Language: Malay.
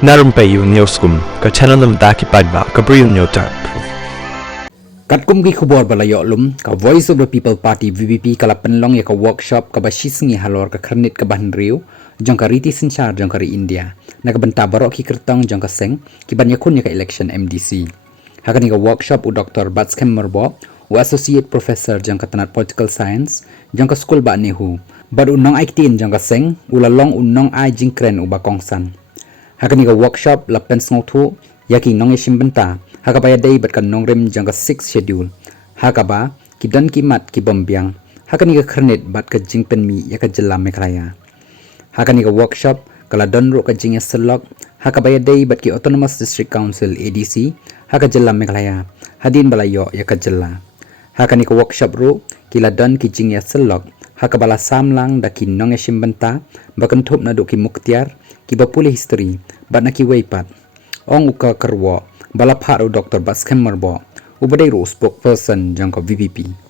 Na Rympei U ka channel nabynta ki paidbah ka Bri U Hynñiewtrep. Katkum ki khubor balayo lum ka Voice of the People Party VPP kala Pynlong ya ka workshop ka basisngi halor ka kernit ka Riu jongka riti sinchar jongka ri India nabynta baroh ki kyrtong jongka seng ki banyakun ya ka election MDC. Hakani ka workshop u Dr. Merbo u Associate Professor jongka tanat Political Science jongka school ba nehu bad unong 18 jongka seng ulalong unong ai jingkren u bakongsan. Hakani ka workshop lapen sngotu yaki nong yeshimbenta hakabaya day bat kan nongrim jangka 6 schedule hakaba kidan kimat ki bombyang hakani ka kernit bat ka jingpen mi yaka jelam meklaya hakani ka workshop kala donro ka jingya selok hakabaya day bat ki autonomous district council ADC haka jelam meklaya hadin balayo yaka jella hakani ka workshop ru kila don ki jingya selok hakabala samlang da ki nong yeshimbenta bakan thop na do ki muktiar ki bapuli history bat na kiwei pat ong uka kerwo balaphat u Dr. Merbo ubadai ru spokesperson jangka VPP.